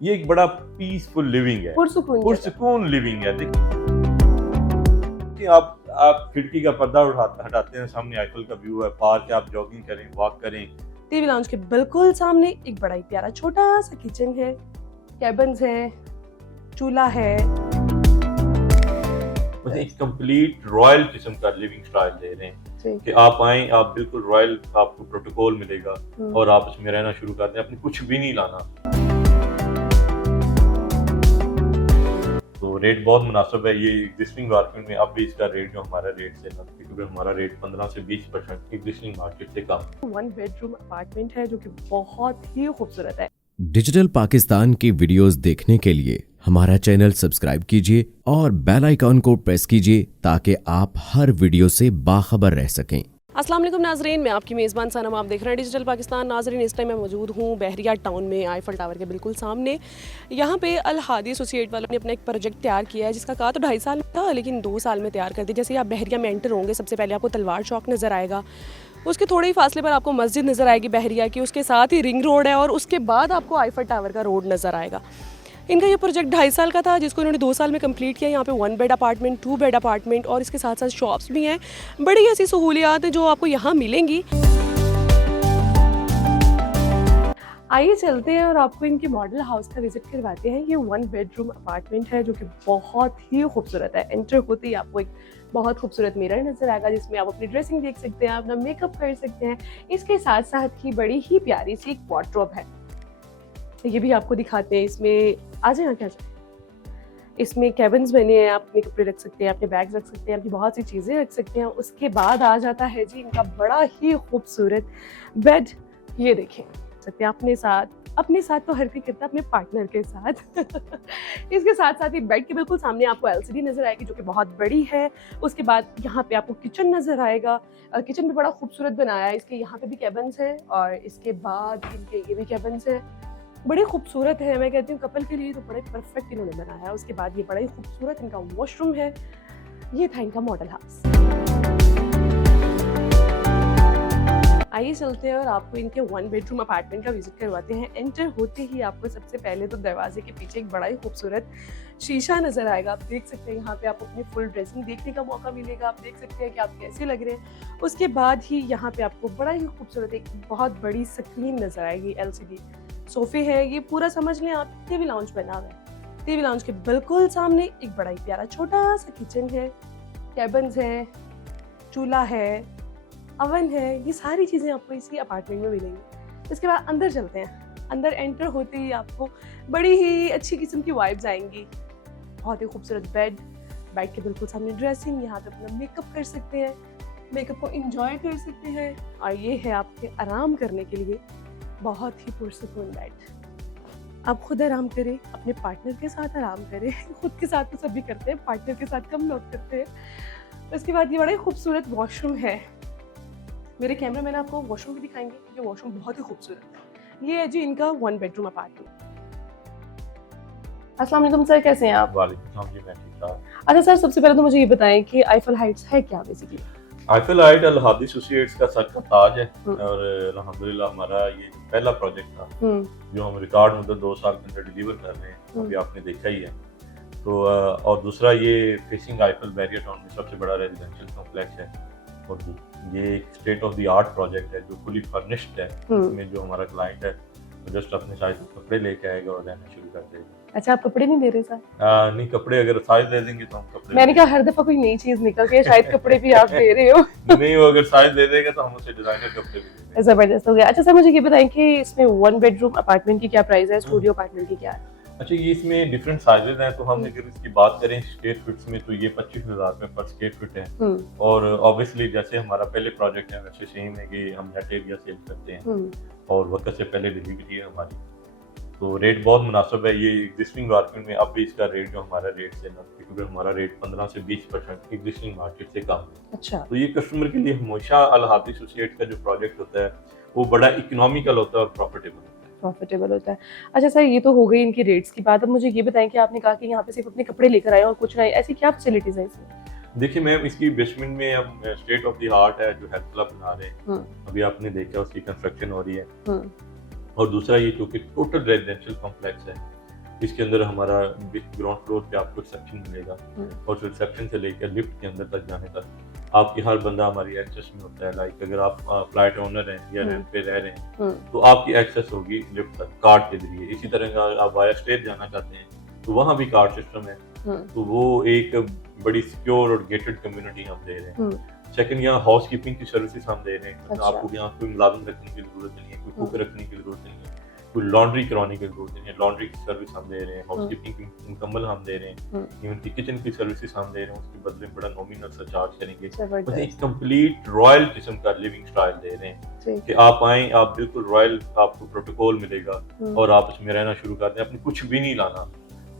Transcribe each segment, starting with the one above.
ये एक बड़ा पीसफुल लिविंग है, पुरसुकून लिविंग है। देखिए आप खिड़की का पर्दा हटाते हैं, सामने आईफल का व्यू है, पार्क है, आप जॉगिंग करें, वॉक करें। टीवी लाउंज के बिल्कुल सामने एक बड़ा ही प्यारा छोटा सा किचन है, कैबिन्स है, चूल्हा है। मतलब एक कंप्लीट रॉयल किस्म का लिविंग स्टाइल दे रहे हैं कि आप आए, आप बिल्कुल रॉयल, आपको प्रोटोकॉल मिलेगा और आप इसमें रहना शुरू कर दें, आपने कुछ भी नहीं लाना। तो रेट बहुत मुनासिब है, ये एग्जिस्टिंग मार्केट में अब भी इसका रेट जो हमारा रेट से क्योंकि हमारा रेट 15 से 20% एग्जिस्टिंग मार्केट से कम। 1 बेडरूम अपार्टमेंट है जो कि बहुत ही खूबसूरत है। डिजिटल पाकिस्तान की वीडियोस देखने के लिए हमारा चैनल सब्सक्राइब कीजिए और बेल आइकॉन को प्रेस कीजिए ताकि आप हर वीडियो से बाखबर रह सकें। अस्सलाम वालेकुम नाजरीन, मैं आपकी मेज़बान सनम, आप देख रहे हैं डिजिटल पाकिस्तान। नाजरीन, इस टाइम मैं मौजूद हूँ बहरिया टाउन में, आईफल टावर के बिल्कुल सामने। यहाँ पे अल हादी एसोसिएट वालों ने अपना एक प्रोजेक्ट तैयार किया है जिसका कहा तो 2.5 साल था, लेकिन 2 साल में तैयार कर दिया। जैसे आप बहरिया में एंटर होंगे, सबसे पहले आपको तलवार चौक नज़र आएगा, उसके थोड़े ही फासले पर आपको मस्जिद नज़र आएगी बहरिया की, उसके साथ ही रिंग रोड है और उसके बाद आपको आईफल टावर का रोड नज़र आएगा। इनका ये प्रोजेक्ट 2.5 साल का था जिसको इन्होंने 2 साल में कंप्लीट किया। यहाँ पे 1 बेड अपार्टमेंट, 2 बेड अपार्टमेंट और इसके साथ साथ शॉप्स भी हैं। बड़ी ऐसी सहूलियात हैं जो आपको यहाँ मिलेंगी। आइए चलते हैं और आपको इनके मॉडल हाउस का विजिट करवाते हैं। ये 1 बेडरूम अपार्टमेंट है जो कि बहुत ही खूबसूरत है। एंटर होते ही आपको एक बहुत खूबसूरत मिरर नजर आएगा जिसमें आप अपनी ड्रेसिंग देख सकते हैं, अपना मेकअप कर सकते हैं। इसके साथ साथ ही बड़ी ही प्यारी सी एक वार्डरोब है, ये भी आपको दिखाते हैं। इसमें आ जाए यहाँ क्या जाए, इसमें कैबिन्स बने हैं, आप अपने कपड़े रख सकते हैं, अपने बैग्स रख सकते हैं, अपनी बहुत सी चीज़ें रख सकते हैं। उसके बाद आ जाता है जी इनका बड़ा ही खूबसूरत बेड। ये देखें सकते हैं अपने साथ तो हर कोई करता है, अपने पार्टनर के साथ। इसके साथ साथ ही बेड के बिल्कुल सामने आपको एलसीडी नजर आएगी जो कि बहुत बड़ी है। उसके बाद यहाँ पे आपको किचन नजर आएगा, किचन भी बड़ा खूबसूरत बनाया है। इसके यहाँ पे भी कैबिन्स हैं और इसके बाद इनके ये भी कैबिन्स हैं, बड़े खूबसूरत है। मैं कहती हूँ कपल के लिए तो बड़े परफेक्ट इन्होंने बनाया है। उसके बाद ये बड़ा ही खूबसूरत इनका वॉशरूम है। ये था इनका मॉडल हाउस। आइए चलते हैं और आपको इनके 1 बेडरूम अपार्टमेंट का विजिट करवाते हैं। एंटर होते ही आपको सबसे पहले तो दरवाजे के पीछे एक बड़ा ही खूबसूरत शीशा नजर आएगा। आप देख सकते हैं यहाँ पे आपको अपनी फुल ड्रेसिंग देखने का मौका मिलेगा, आप देख सकते हैं कि आप कैसे लग रहे हैं। उसके बाद ही यहाँ पे आपको बड़ा ही खूबसूरत एक बहुत बड़ी स्क्रीन नजर आएगी, LCD सोफे है। ये पूरा समझ लें आप टीवी लाउंज बना हुआ है। टीवी लाउंज के बिल्कुल सामने एक बड़ा ही प्यारा छोटा सा किचन है, कैबिन्स है, चूल्हा है, अवन है। ये सारी चीज़ें आपको इसी अपार्टमेंट में मिलेंगी। इसके बाद अंदर चलते हैं। अंदर एंटर होते ही आपको बड़ी ही अच्छी किस्म की वाइब्स आएंगी। बहुत ही खूबसूरत बेड के बिल्कुल सामने ड्रेसिंग, यहाँ पे अपना मेकअप कर सकते हैं, मेकअप को इंजॉय कर सकते हैं। और ये है आपके आराम करने के लिए बहुत ही पुरसुकून बेड। आप खुद आराम करें, अपने पार्टनर के साथ आराम करें। खुद के साथ तो सभी करते हैं, पार्टनर के साथ कम लोग करते हैं। उसके बाद ये बड़ा ही खूबसूरत वॉशरूम है। मेरे कैमरा मैन आपको वॉशरूम भी दिखाएंगे, ये वॉशरूम बहुत ही खूबसूरत है। ये है जी इनका 1 बेडरूम अपार्टमेंट। अस्सलाम वालेकुम सर, कैसे हैं आप? वालेकुम सलाम जी, मैं ठीक ठाक। अच्छा सर, सबसे पहले तो मुझे ये बताएं कि आईफल हाइट्स है क्या बेसिकली? आईफल हाइट अल हादी एसोसिएट्स का सर का ताज है और अल्हम्दुलिल्लाह हमारा ये पहला प्रोजेक्ट था जो हम रिकॉर्ड मतलब 2 साल के अंदर डिलीवर कर रहे हैं, अभी आपने देखा ही है। तो और दूसरा ये फेसिंग आईफल बहरिया टाउन में सबसे बड़ा रेजिडेंशियल कॉम्प्लेक्स है और ये एक state of the art project है जो फुली फर्निश्ड है। इसमें जो हमारा क्लाइंट है वो जस्ट अपने साइज के कपड़े लेके आएगा और रहना शुरू कर देगा। अच्छा, आप कपड़े नहीं दे रहे सर? नहीं, कपड़े अगर साइज दे देंगे तो हम कपड़े। मैंने कहा हर दफा कोई नई चीज निकल के शायद कपड़े भी आप दे रहे हो। नहीं, वो अगर साइज दे देगा तो हम उसे डिजाइनर कपड़े भी देंगे। जबरदस्त हो गया। अच्छा सर, मुझे ये बताएं कि इसमें 1 बेडरूम अपार्टमेंट की क्या प्राइस है, स्टूडियो अपार्टमेंट की क्या है? अच्छा, ये इसमें डिफरेंट साइजेस हैं, तो हम अगर इसकी बात करें स्क्वायर फीट्स में तो ये 25,000 रुपये पर स्क्वायर फीट है। और ऑब्वियसली जैसे हमारा पहले प्रोजेक्ट है वैसे सेम है कि हम नेट एरिया सेल करते हैं और वक्त से पहले डिलीवरी है हमारी, तो रेट बहुत मुनासिब है। ये एग्जिस्टिंग मार्केट में अब भी इसका रेट जो हमारा रेट से क्योंकि हमारा रेट 15 से 20% एग्जिस्टिंग मार्केट से कम है। अच्छा, तो ये कस्टमर के लिए हमेशा अल हादी एसोसिएट का जो प्रोजेक्ट होता है वो बड़ा इकोनॉमिकल होता है और प्रॉफिटेबल होता है। अच्छा सर, ये तो हो गई इनकी रेट्स की बात। अब मुझे ये बताएं कि आपने कहा कि यहाँ पे सिर्फ अपने कपड़े लेकर आए और कुछ नहीं, ऐसी क्या फैसिलिटीज है इसमें? देखिए मैम, इसकी बेसमेंट में हम स्टेट ऑफ द आर्ट है जो हेल्थ क्लब बना रहे हैं, अभी आपने देखा उसकी कंस्ट्रक्शन हो रही है। और दूसरा ये क्योंकि टोटल रेजिडेंशियल कॉम्प्लेक्स है इसके अंदर हमारा ग्राउंड फ्लोर पे आपको रिसेप्शन मिलेगा और रिसेप्शन से लेकर लिफ्ट के अंदर तक जाने तक आपकी हर बंदा हमारी एक्सेस में होता है। लाइक अगर आप फ्लैट ओनर हैं या रेंट पे रह रहे हैं तो आपकी एक्सेस होगी लिफ्ट तक कार्ड के जरिए। इसी तरह आप वाया स्टेज जाना चाहते हैं तो वहाँ भी कार्ड सिस्टम है, तो वो एक बड़ी सिक्योर और गेटेड कम्युनिटी हम दे रहे हैं। सेकंड, यहाँ हाउस कीपिंग की सर्विसेज हम दे रहे हैं। अच्छा। आपको यहाँ कोई मुलाजिम रखने की जरूरत नहीं है, कोई कुक रखने की जरूरत नहीं है, कोई लॉन्ड्री कराने की जरूरत नहीं है। लॉन्ड्री की सर्विस हम दे रहे हैं, हाउस कीपिंग की मुकम्मल हम दे रहे हैं, इवन की किचन की सर्विसेज हम दे रहे हैं, उसके बदले बड़ा नॉमिनल सा चार्ज करेंगे। मतलब एक कंप्लीट रॉयल किस्म का लिविंग स्टाइल दे रहे हैं कि आप आए, आप बिल्कुल रॉयल, आपको प्रोटोकॉल मिलेगा और आप उसमें रहना शुरू कर दें। आपने कुछ भी नहीं लाना,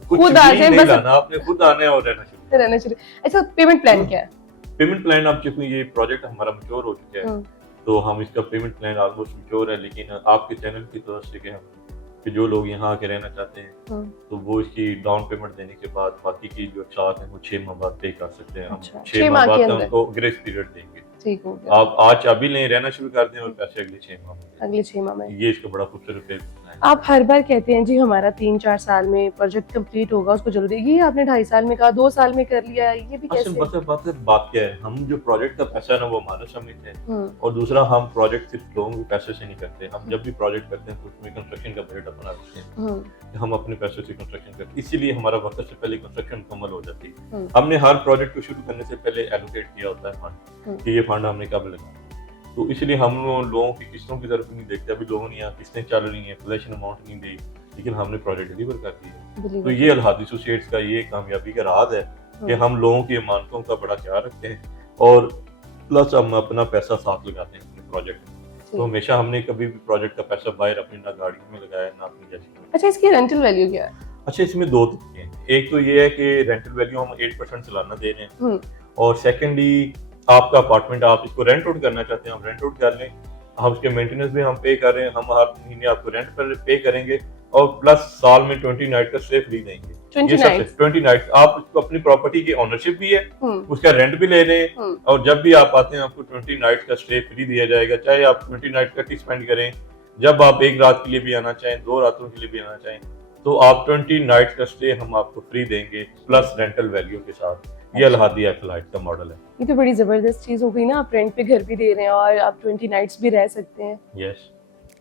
कुछ भी नहीं लाना, आपने खुद आना है और रहना शुरू। अच्छा, पेमेंट प्लान क्या है? पेमेंट प्लान, आप चूंकि ये प्रोजेक्ट हमारा मैच्योर हो चुका है तो हम इसका पेमेंट प्लान ऑलमोस्ट मैच्योर है, लेकिन आपके चैनल की तरफ से कि जो लोग यहाँ आके रहना चाहते हैं तो वो इसकी डाउन पेमेंट देने के बाद बाकी की जो चार्ज है वो 6 माह बाद पे कर सकते हैं। हम 6 माह बाद उनको ग्रेस पीरियड देंगे। ठीक हो गया। आप आज अभी नहीं रहना शुरू कर दें और पैसे अगले 6 माह में। ये इसका बड़ा खूबसूरत है। आप हर बार कहते हैं जी हमारा 3-4 साल में प्रोजेक्ट कंप्लीट होगा, उसको जल्दी, ये आपने 2.5 साल में कहा, 2 साल में कर लिया, ये भी कैसे? बात क्या है, हम जो प्रोजेक्ट का पैसा है ना वो हमारा समझते हैं और दूसरा हम प्रोजेक्ट सिर्फ लोगों के पैसे से नहीं करते। हम जब भी प्रोजेक्ट करते हैं तो उसमें कंस्ट्रक्शन का बजट अपना रखते हैं, हम अपने पैसों से कंस्ट्रक्शन करते हैं, इसीलिए हमारा वक्त से पहले कंस्ट्रक्शन मुकम्मल हो जाती है। हमने हर प्रोजेक्ट को शुरू करने से पहले एलोकेट किया होता है फंड कि ये फंड हमने कब लगाना, तो इसलिए हम लोगों की किस्तों की तरफ नहीं देखते। अभी लोगों ने यहाँ किस्तें चल रही हैं, पोजीशन अमाउंट नहीं दी, लेकिन हमने प्रोजेक्ट डिलीवर कर दिया। तो ये अल-हादी एसोसिएट्स का ये कामयाबी का राज है कि हम लोगों की अमानतों का बड़ा ख्याल रखते हैं और प्लस हम अपना पैसा साथ लगाते हैं अपने प्रोजेक्ट में। तो हमेशा हमने कभी भी प्रोजेक्ट का पैसा बाहर अपनी ना गाड़ी में लगाया ना अपनी जैसी में। अच्छा, इसकी रेंटल वैल्यू क्या है? अच्छा, इसमें 2 तरीके हैं। एक तो ये है कि रेंटल वैल्यू हम 8% सालाना दे रहे हैं और सेकेंडली आपका अपार्टमेंट आप इसको रेंट आउट करना चाहते हैं, हम रेंट आउट कर लें, हम उसके मेंटेनेंस भी हम पे कर रहे हैं, हम हर महीने आपको रेंट पर पे करेंगे और प्लस साल में 20 नाइट का स्टे फ्री देंगे। 20 नाइट्स आप उसको अपनी प्रॉपर्टी की ओनरशिप भी है, उसका रेंट भी ले रहे हैं और जब भी आप आते हैं आपको 20 नाइट्स का स्टे फ्री दिया जाएगा। चाहे आप 20 नाइट का स्पेंड करें, जब आप 1 रात के लिए भी आना चाहें, 2 रातों के लिए भी आना चाहें, तो आप 20 नाइट्स का स्टे हम आपको फ्री देंगे प्लस रेंटल वैल्यू के साथ। ये अल-हादी एफलाइट का मॉडल है। ये तो बड़ी जबरदस्त चीज हो गई ना, आप रेंट पे घर भी दे रहे हैं और आप 20 नाइट्स भी रह सकते हैं। यस,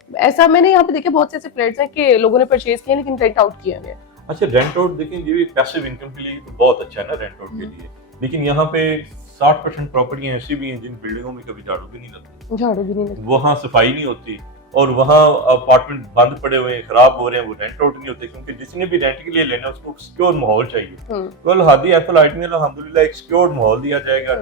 ऐसा मैंने यहाँ पे देखा बहुत से ऐसे फ्लैट्स हैं कि लोगों ने परचेज किए लेकिन रेंट आउट किया है। अच्छा, रेंट आउट देखें, ये भी पैसिव इनकम के लिए तो बहुत अच्छा है ना रेंट आउट के लिए, लेकिन यहाँ पे 60% प्रॉपर्टियां ऐसी भी हैं जिन बिल्डिंगों में कभी झाड़ू भी नहीं लगती, वहाँ सफाई नहीं होती और वहाँ अपार्टमेंट बंद पड़े हुए हैं, खराब हो रहे हैं, वो रेंट आउट नहीं होते क्योंकि जिसने भी रेंट के लिए लेना है उसको सिक्योर माहौल चाहिए। तो अल-हादी एफलाइट में अल्हम्दुलिल्लाह एक सिक्योर माहौल दिया जाएगा,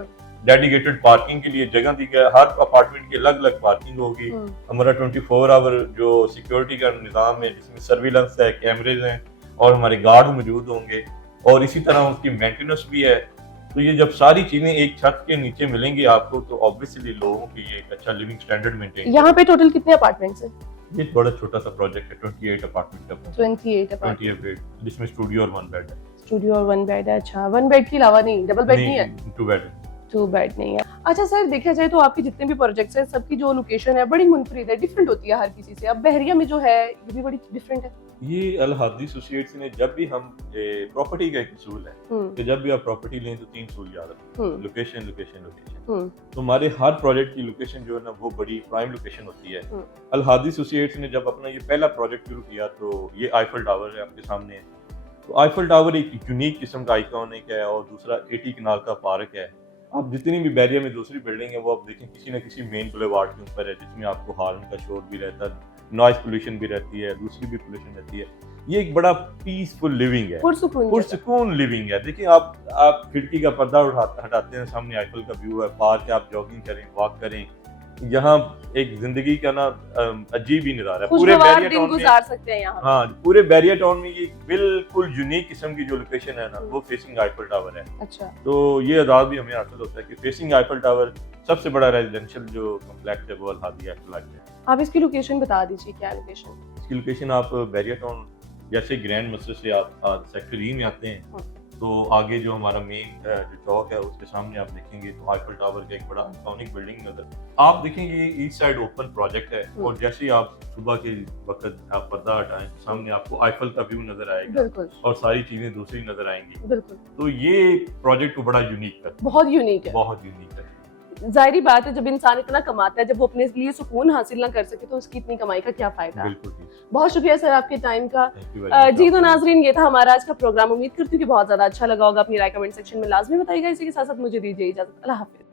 डेडिकेटेड पार्किंग के लिए जगह दी गई, हर अपार्टमेंट की अलग अलग पार्किंग होगी। हमारा 24 आवर जो सिक्योरिटी का निज़ाम है जिसमें सर्विलेंस है, कैमरेज हैं और हमारे गार्ड मौजूद होंगे और इसी तरह उसकी मेंटेनेंस भी है। तो ये जब सारी चीजें एक छत के नीचे मिलेंगी आपको तो ऑब्वियसली लोगों की ये एक अच्छा लिविंग स्टैंडर्ड मेंटेन। यहाँ पे टोटल कितने अपार्टमेंट्स हैं? ये बड़ा छोटा सा प्रोजेक्ट है, 28 अपार्टमेंट का। 28 बेड जिसमें स्टूडियो और 1 बेड है। स्टूडियो और 1 बेड है। अच्छा, 1 बेड के अलावा नहीं, डबल बेड नहीं है? 2 बेड है। 2 बेड नहीं है। अच्छा सर, देखा जाए तो आपके जितने भी प्रोजेक्ट्स हैं सबकी जो लोकेशन है बड़ी मुनफरिद है, डिफरेंट होती है हर किसी से। अब बहरिया में जो है ये भी बड़ी डिफरेंट है। ये अल-हादी एसोसिएट्स ने जब भी हम प्रॉपर्टी का एक उसूल है कि जब भी आप प्रॉपर्टी लें तो 3 उसूल याद रखें, लोकेशन लोकेशन लोकेशन। तो हमारे हर प्रोजेक्ट की लोकेशन जो है ना वो बड़ी प्राइम लोकेशन होती है। अल-हादी एसोसिएट्स ने जब अपना ये पहला प्रोजेक्ट शुरू किया तो ये आईफल टावर है आपके सामने। तो आईफल टावर एक यूनिक किस्म का आइकॉनिक है और दूसरा 80 कनाल का पार्क है। आप जितनी भी बैरिया में दूसरी बिल्डिंग है वो आप देखें किसी न किसी मेन बुलेवार्ड के ऊपर है जिसमें आपको हॉर्न का शोर भी रहता है, नॉइज पोल्यूशन भी रहती है, दूसरी भी पोल्यूशन रहती है। ये एक बड़ा पीसफुल लिविंग है, पुरसुकून लिविंग है। देखिए आप खिड़की का पर्दा हटाते हैं, सामने आईफल का व्यू है, पार्क है, आप जॉगिंग करें, वॉक करें, यहाँ एक जिंदगी का ना अजीब ही नजारा है। पूरे बैरिया टाउन में गुजार सकते हैं यहाँ। हाँ, पूरे बैरिया टाउन में ये बिल्कुल यूनिक किस्म की जो लोकेशन है ना वो फेसिंग आईफल टावर है। अच्छा, तो ये आजाद भी हमें हासिल होता है कि फेसिंग आईफल टावर सबसे बड़ा रेजिडेंशियल जो कॉम्प्लेक्स है वो अल-हादी एफलाइट है। आप इसकी लोकेशन बता दीजिए, क्या लोकेशन? इसकी लोकेशन आप बैरिया टाउन जैसे ग्रैंड मस्जिद से आप सेक्टर ई में आते हैं तो आगे जो हमारा मेन जो चौक है उसके सामने आप देखेंगे तो आईफल टावर का एक बड़ा आइकॉनिक बिल्डिंग नजर आप देखेंगे। ये ईस्ट साइड ओपन प्रोजेक्ट है और जैसे ही आप सुबह के वक्त आप पर्दा हटाएं सामने आपको आईफल का व्यू नजर आएगा बिल्कुल और सारी चीजें दूसरी नजर आएंगी। बिल्कुल, तो ये प्रोजेक्ट को बड़ा यूनिक है, बहुत यूनिक है। बहुत यूनिक है। जाहिर बात है जब इंसान इतना कमाता है, जब वो अपने लिए सुकून हासिल ना कर सके तो उसकी इतनी कमाई का क्या फायदा। बिल्कुल ठीक। बहुत शुक्रिया सर आपके टाइम का। Thank you very much। जी तो नाजरीन, ये था हमारा आज का प्रोग्राम। उम्मीद करती हूँ कि बहुत ज्यादा अच्छा लगा होगा। अपनी राय कमेंट सेक्शन में लाजमी बताइएगा। इसी के साथ साथ मुझे दीजिए इजाजत। अल्लाह हाफिज।